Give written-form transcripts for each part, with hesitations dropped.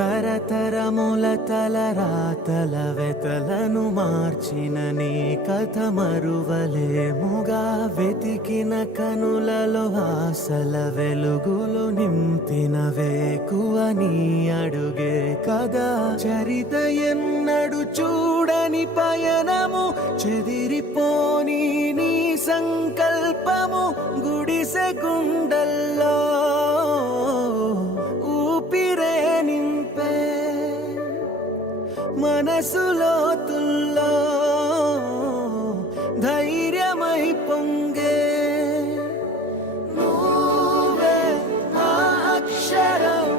తరతరముల తలరాతల వెతలను మార్చిన నీ కథ మరువలేముగా వెతికిన కనులలో ఆశల వెలుగులు నింపిన వేకువ నీ అడుగే కదా చరిత ఎన్నడు చూడని పయనము చెదిరిపోని నీ సంకల్పము గుడిసె గుండల్లో ఊపిరే నింపే మనసులో తుల్లో ధైర్యమై పొంగే నువ్వే ఆ అక్షరం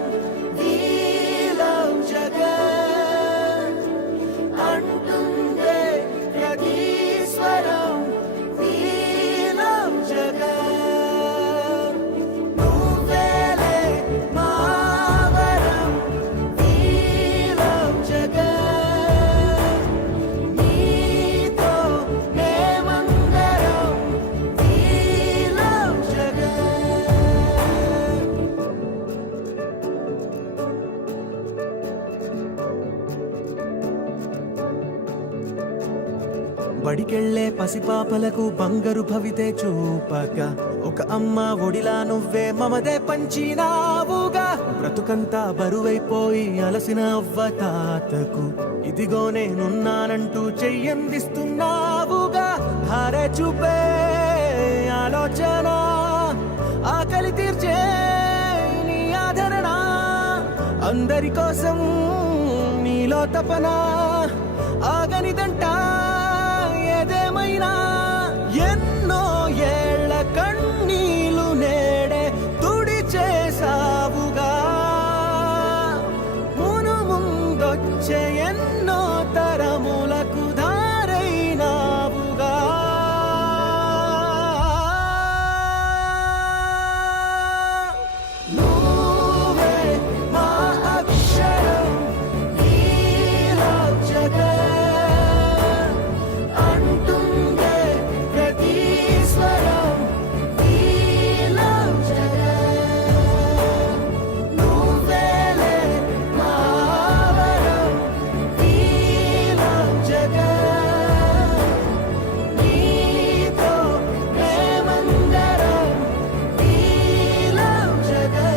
వీలం జగత్ అంటుందే ప్రతి స్వరం వీలం జగత్ నువ్వేలే మా వరం వీలం జగత్ నీతో మేమందరం వీలం జగత్ బడికెళ్లే పసిపాపలకు బంగారు భవితే చూపక ఒక అమ్మ ఒడిలా నువ్వే మమదే పంచినావుగా బ్రతుకంతా బరువైపోయి అలసిన అవ్వ తాతకు ఇదిగో నేనున్నానంటూ చెయ్యందిస్తున్నావుగా ధారే చూపే ఆలోచన ఆకలి తీర్చే నీ ఆదరణ అందరి కోసం నీలో తపన ఆగనిదంట ఏదేమైనా ఎన్నో ఏళ్ల కన్నీలు నేడే తుడి చేసావుగా మును ముందొచ్చే ఎన్నో తరములకు దారైనావుగా నువ్వే మా అక్షరం నీలం జగత్ అంటుందే ప్రతి స్వరం నీలం జగత్ నువ్వేలే మా వరం నీలం జగత్ నీతో మేమందరం నీలం జగత్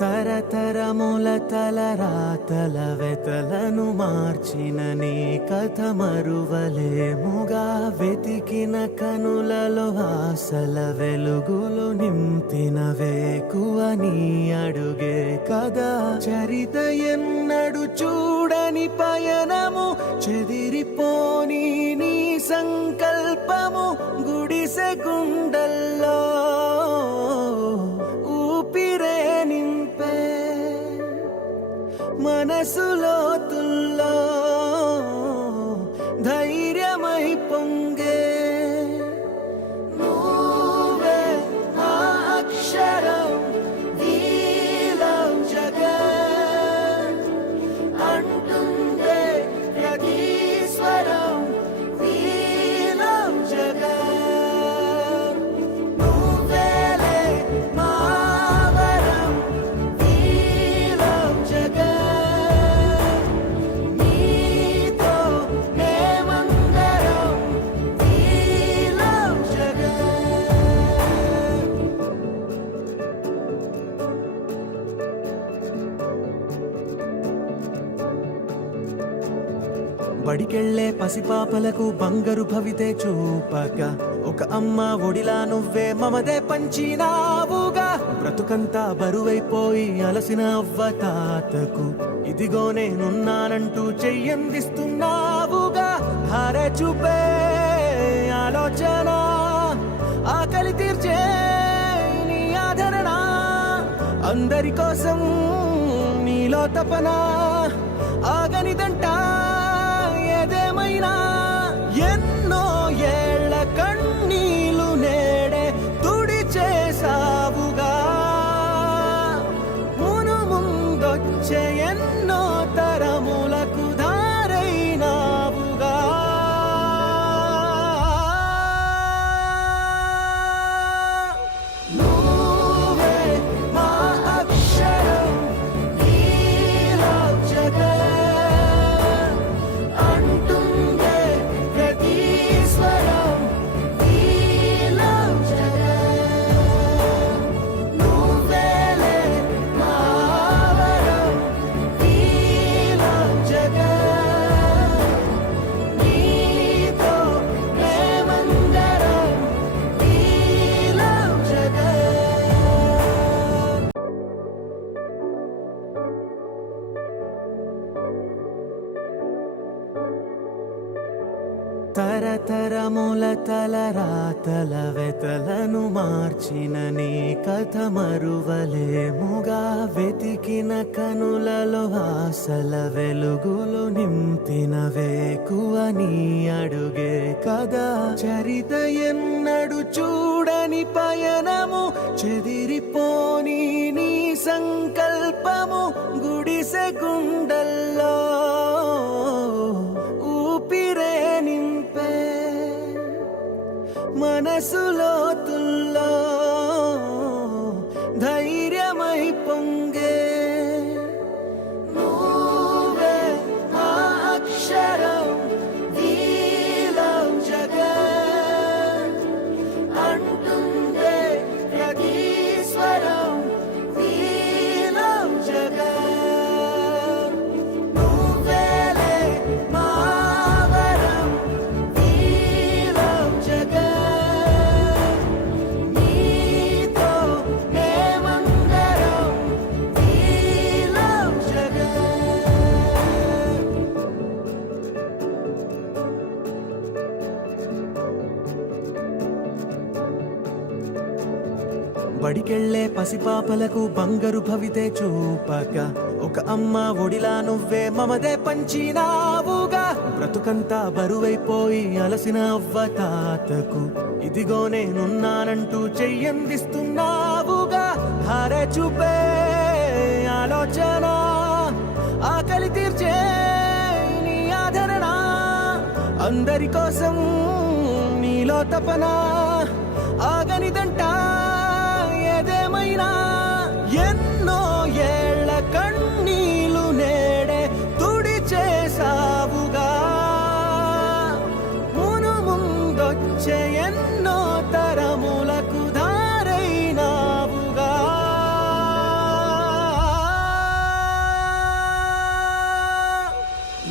తరతరముల తలరాతల వెతలను మార్చిన నీ కథ మరువలేముగా వెతికిన కనులలో ఆశల వెలుగులు నింపిన వేకువ నీ అడుగే కదా చరిత ఎన్నడు చూడని పయనము చెదిరిపోని నీ సంకల్పము గుడిసె గుండల్లో ఊపిరే నింపే మనసులో తుల్లో ధైర్యమై పొంగే నువ్వే ఆ అక్షరం వీలం జగత్ అంటుందే ప్రతి స్వరం వీలం జగత్ నువ్వేలే మా వరం వీలం జగత్ నీతో మేమందరం వీలం జగత్ బడికెళ్లే పసిపాపలకు బంగారు భవితే చూపక ఒక అమ్మ ఒడిలా నువ్వే మమదే పంచినావుగా బ్రతుకంతా బరువైపోయి అలసిన అవ్వ తాతకు ఇదిగో నేనున్నానంటూ చెయ్యందిస్తున్నావుగా ధారే చూపే ఆలోచన ఆకలి తీర్చే నీ ఆదరణ అందరి కోసం నీలో తపన ఆగనిదంట ఏదేమైనా ఎన్నో ఏళ్ల కన్నీలు నేడే తుడి చేసావుగా మును ముందొచ్చే ఎన్నో తరములకు దారైనావుగా తరతరముల తలరాతల వెతలను మార్చిన నీ కథ మరువలేముగా వెతికిన కనులలో ఆశల వెలుగులు నింపిన వేకువ నీ అడుగే కదా చరిత ఎన్నడు చూడని పయనము చెదిరిపోని నీ సంకల్పము గుడిసె గుండల్లో ఊపిరే నింపే మనసులో తుల్లో ధైర్యమై పొంగే నువ్వే మా అక్షరం నీలం జగన్ అంటుందే ప్రతి స్వరం నీలం జగన్ నువ్వేలే మా వరం నీలం జగన్ నీతో మేమందరం నీలం జగన్ బడికెళ్లే పసిపాపలకు బంగారు భవితే చూపక ఒక అమ్మ ఒడిలా నువ్వే మమదే పంచినావుగా బ్రతుకంతా బరువైపోయి అలసిన అవ్వ తాతకు ఇదిగో నేనున్నానంటూ చెయ్యందిస్తున్నావుగా హారే చూపే ఆలోచన ఆకలి తీర్చే నీ ఆదరణ అందరి కోసం నీలో తపన ఆగనిదంట ఏదేమైనా ఎన్నో ఏళ్ల కన్నీలు నేడే తుడిచేసావుగా మును ముందొచ్చే ఎన్నో తరములకు దారైనావుగా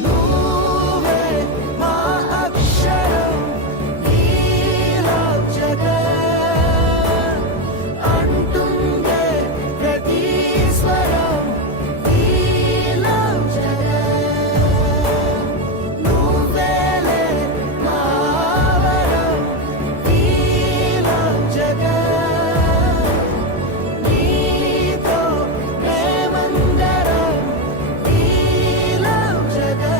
నువ్వే మా అక్షరం నీలం జగన్ అంటుందే ప్రతి స్వరం నీలం జగన్ నువ్వేలే మా వరం నీలం జగన్ నీతో మేమందరం నీలం జగన్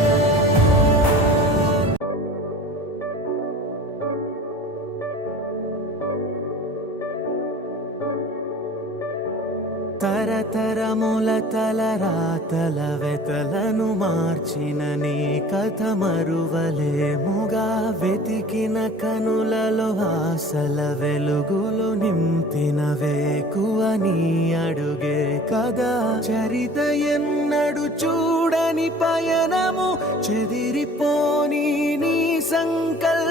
తరతరముల తలరాతల వెతలను మార్చిన నీ కథ మరువలేముగా వెతికిన కనులలో ఆశల వెలుగులు నింపిన వేకువ నీ అడుగే కదా చరిత ఎన్నడు చూడని పయనము చెదిరిపోని నీ సంకల్ప